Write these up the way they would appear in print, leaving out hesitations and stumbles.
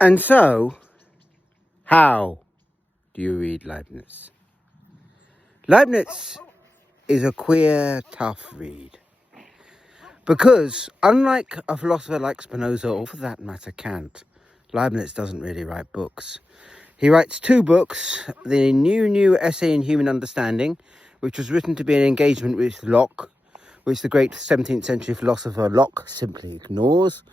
And so, how do you read Leibniz? Leibniz is a queer, tough read. Because, unlike a philosopher like Spinoza, or for that matter Kant, Leibniz doesn't really write books. He writes two books, the new essay in human understanding, which was written to be an engagement with Locke, which the great 17th century philosopher Locke simply ignores.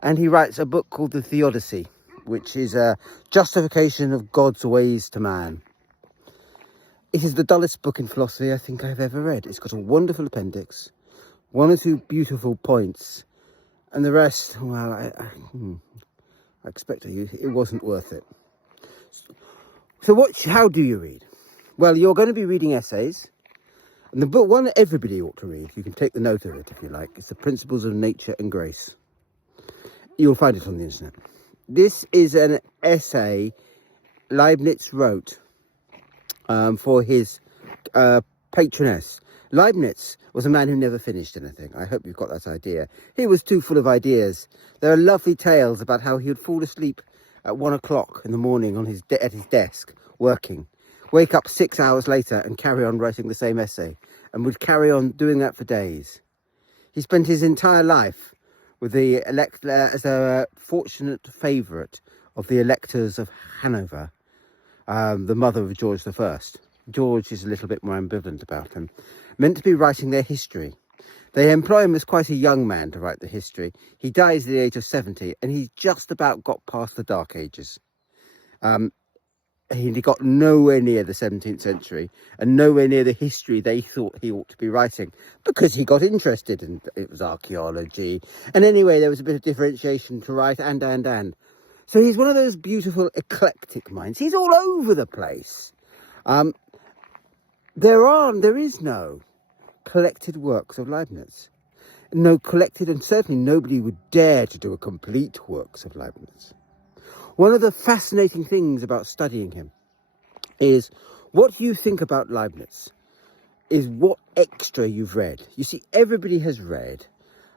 And he writes a book called the Theodicy, which is a justification of God's ways to man. It is the dullest book in philosophy I think I've ever read. It's got a wonderful appendix, one or two beautiful points, and the rest, well, I expect it wasn't worth it. So how do you read? Well, you're going to be reading essays, and the book, one that everybody ought to read, you can take the note of it if you like, it's The Principles of Nature and Grace. You'll find it on the internet. This is an essay Leibniz wrote for his patroness. Leibniz was a man who never finished anything. I hope you've got that idea. He was too full of ideas. There are lovely tales about how he would fall asleep at 1 o'clock in the morning on at his desk, working, wake up 6 hours later and carry on writing the same essay, and would carry on doing that for days. He spent his entire life with as a fortunate favourite of the electors of Hanover, the mother of George I. George is a little bit more ambivalent about him. Meant to be writing their history. They employ him as quite a young man to write the history. He dies at the age of 70, and he just about got past the Dark Ages. He got nowhere near the 17th century and nowhere near the history they thought he ought to be writing, because he got interested in it was archaeology. And anyway, there was a bit of differentiation to write and. So he's one of those beautiful eclectic minds. He's all over the place. There is no collected works of Leibniz. No collected, and certainly nobody would dare to do a complete works of Leibniz. One of the fascinating things about studying him is what you think about Leibniz is what extra you've read. You see, everybody has read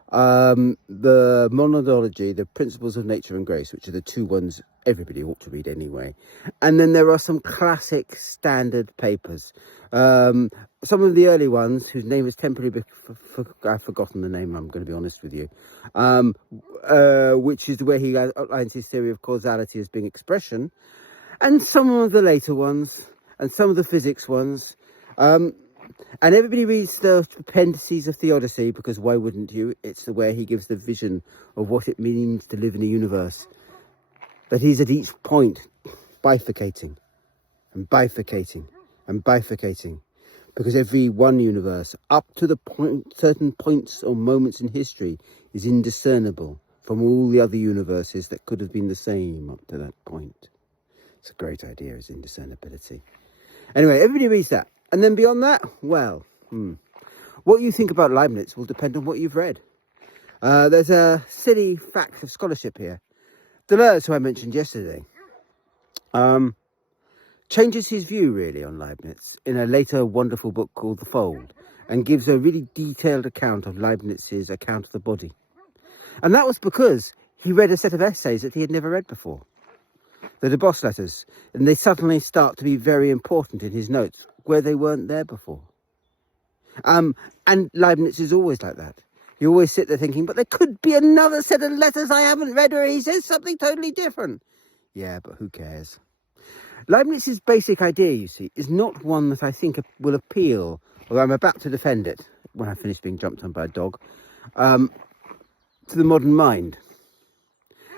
the Monadology, the Principles of Nature and Grace, which are the two ones everybody ought to read anyway. And then there are some classic standard papers. Some of the early ones, whose name is temporarily, I've forgotten the name, I'm going to be honest with you, which is where he outlines his theory of causality as being expression, and some of the later ones, and some of the physics ones. And everybody reads the appendices of Theodicy, because why wouldn't you? It's where he gives the vision of what it means to live in a universe. But he's at each point bifurcating and bifurcating and bifurcating, because every one universe, up to the point, certain points or moments in history, is indiscernible from all the other universes that could have been the same up to that point. It's a great idea, is indiscernibility. Anyway, everybody reads that. And then beyond that, well, what you think about Leibniz will depend on what you've read. There's a silly fact of scholarship here. Deleuze, who I mentioned yesterday, changes his view really on Leibniz in a later wonderful book called The Fold, and gives a really detailed account of Leibniz's account of the body. And that was because he read a set of essays that he had never read before, the De Bos letters, and they suddenly start to be very important in his notes, where they weren't there before. And Leibniz is always like that. You always sit there thinking, but there could be another set of letters I haven't read where he says something totally different. Yeah, but who cares? Leibniz's basic idea, you see, is not one that I think will appeal, although I'm about to defend it when I finish being jumped on by a dog, to the modern mind.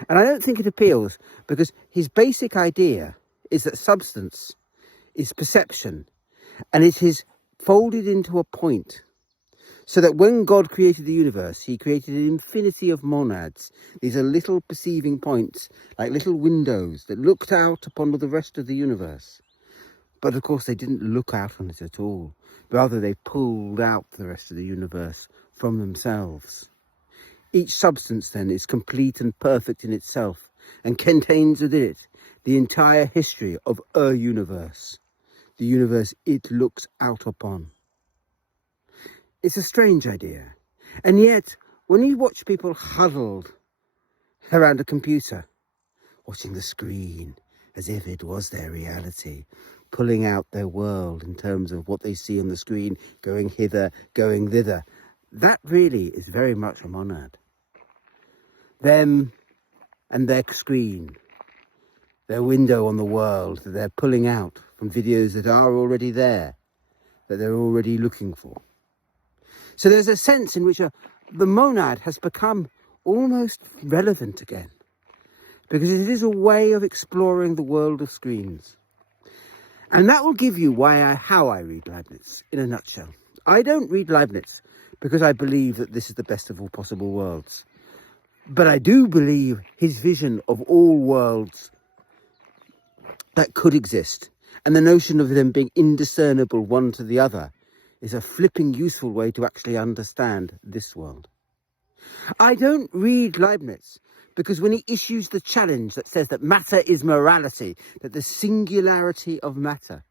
And I don't think it appeals because his basic idea is that substance is perception, and it is folded into a point, so that when God created the universe, he created an infinity of monads. These are little perceiving points, like little windows that looked out upon the rest of the universe. But of course they didn't look out on it at all. Rather, they pulled out the rest of the universe from themselves. Each substance then is complete and perfect in itself, and contains within it the entire history of a universe. The universe it looks out upon. It's a strange idea. And yet, when you watch people huddled around a computer, watching the screen as if it was their reality, pulling out their world in terms of what they see on the screen, going hither, going thither. That really is very much a monad. Them and their screen, their window on the world that they're pulling out from videos that are already there, that they're already looking for. So there's a sense in which the monad has become almost relevant again, because it is a way of exploring the world of screens. And that will give you how I read Leibniz in a nutshell. I don't read Leibniz because I believe that this is the best of all possible worlds. But I do believe his vision of all worlds that could exist, and the notion of them being indiscernible one to the other, is a flipping useful way to actually understand this world. I don't read Leibniz because when he issues the challenge that says that matter is morality, that the singularity of matter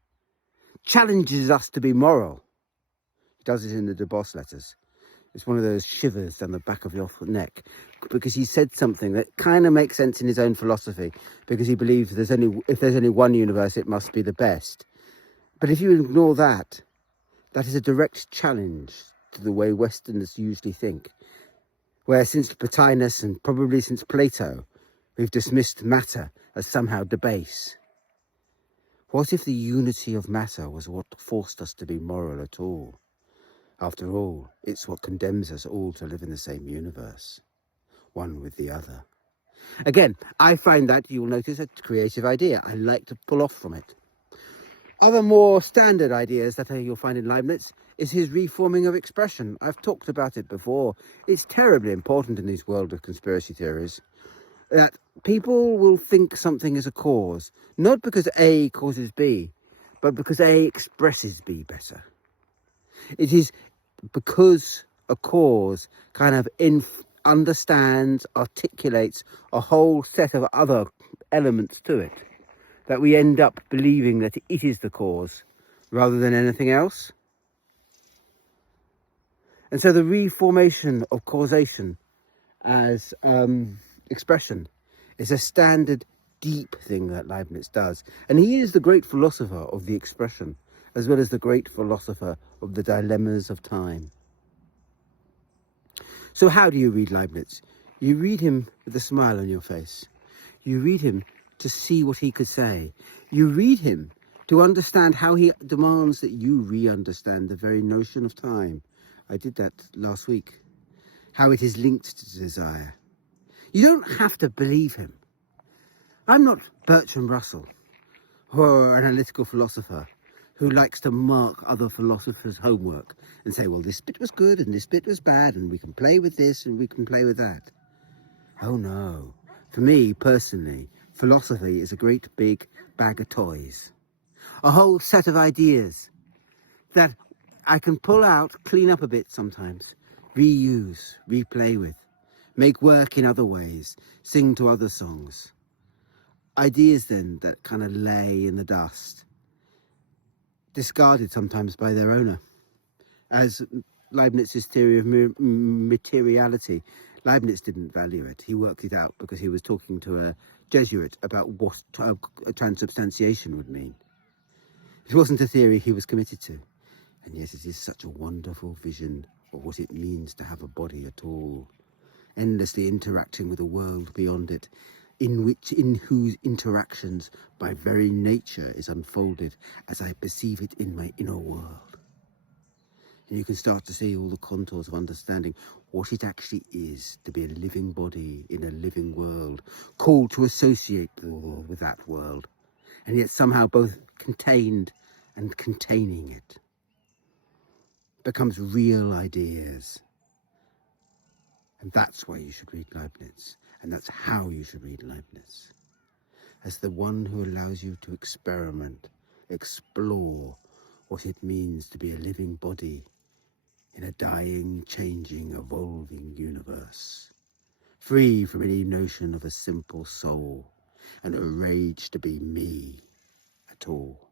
challenges us to be moral. He does it in the DeBoss letters. It's one of those shivers down the back of your neck, because he said something that kind of makes sense in his own philosophy, because he believes if there's only one universe, it must be the best. But if you ignore that, that is a direct challenge to the way Westerners usually think, where since Plotinus and probably since Plato, we've dismissed matter as somehow debase. What if the unity of matter was what forced us to be moral at all? After all, it's what condemns us all to live in the same universe, one with the other. Again, I find that, you'll notice, a creative idea. I like to pull off from it. Other more standard ideas that you'll find in Leibniz is his reforming of expression. I've talked about it before. It's terribly important in this world of conspiracy theories that people will think something is a cause, not because A causes B, but because A expresses B better. It is because a cause kind of understands, articulates a whole set of other elements to it, that we end up believing that it is the cause rather than anything else. And so the reformation of causation as expression is a standard deep thing that Leibniz does. And he is the great philosopher of the expression, as well as the great philosopher of the dilemmas of time. So how do you read Leibniz? You read him with a smile on your face. You read him to see what he could say. You read him to understand how he demands that you re-understand the very notion of time. I did that last week. How it is linked to desire. You don't have to believe him. I'm not Bertrand Russell, or an analytical philosopher who likes to mark other philosophers' homework and say, well, this bit was good and this bit was bad, and we can play with this and we can play with that. Oh no. For me, personally, philosophy is a great big bag of toys. A whole set of ideas that I can pull out, clean up a bit sometimes, reuse, replay with, make work in other ways, sing to other songs. Ideas then that kind of lay in the dust, discarded sometimes by their owner. As Leibniz's theory of materiality, Leibniz didn't value it. He worked it out because he was talking to a Jesuit about what transubstantiation would mean. It wasn't a theory he was committed to. And yet it is such a wonderful vision of what it means to have a body at all, endlessly interacting with a world beyond it, in whose interactions by very nature is unfolded as I perceive it in my inner world. And you can start to see all the contours of understanding what it actually is to be a living body in a living world, called to associate with that world, and yet somehow both contained and containing it. Becomes real ideas. And that's why you should read Leibniz. And that's how you should read Leibniz. As the one who allows you to experiment, explore what it means to be a living body in a dying, changing, evolving universe. Free from any notion of a simple soul and a rage to be me at all.